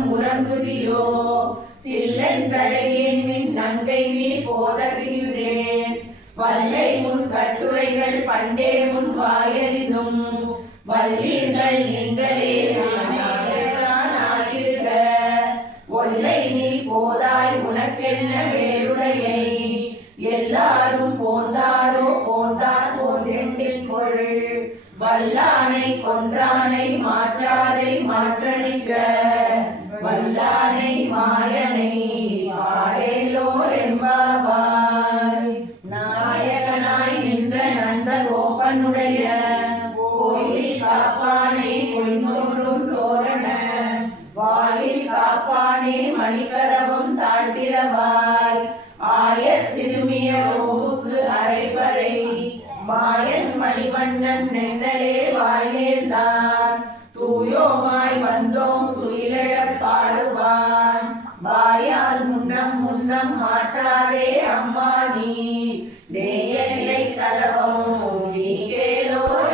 மனம் உறங்குதியோ சில்லென்றடையேன் மின் நங்கை நீர் போதருகிறேன் வல்லை முன் கட்டுரைகள் பண்டே முன் வாயறிதும் வல்லீர்கள் நீங்களே நாளிடுக ஒல்லை நீ போதாய் உனக்கென்ன வேறுடையை எல்லாரும் போந்தாரோ போந்தார் போதெண்டிற்கொள் வல்லானை கொன்றானை மாற்றாரை மாற்றணிக்க வல்லானை மாயனை பாடேலோர் என்பாவாய் நாயகனாய் நின்ற நந்த கோபனுடைய கோயில் காப்பானே கொள்ளும் தோரண வாயில் காப்பானே மணிக்கதவம் தாழ்த்திரவாய் ஆய சிறுமிய ரோவுக்கு அரைபறை மாயன் மணிவண்ணன் நென்னலே வாய்நேர்ந்தான் தூயோமாய் வந்தோம் துயிலழப் பாடுவான் வாயால் முன்னம் முன்னம் மாற்றாதே அம்மா நீ நேயனே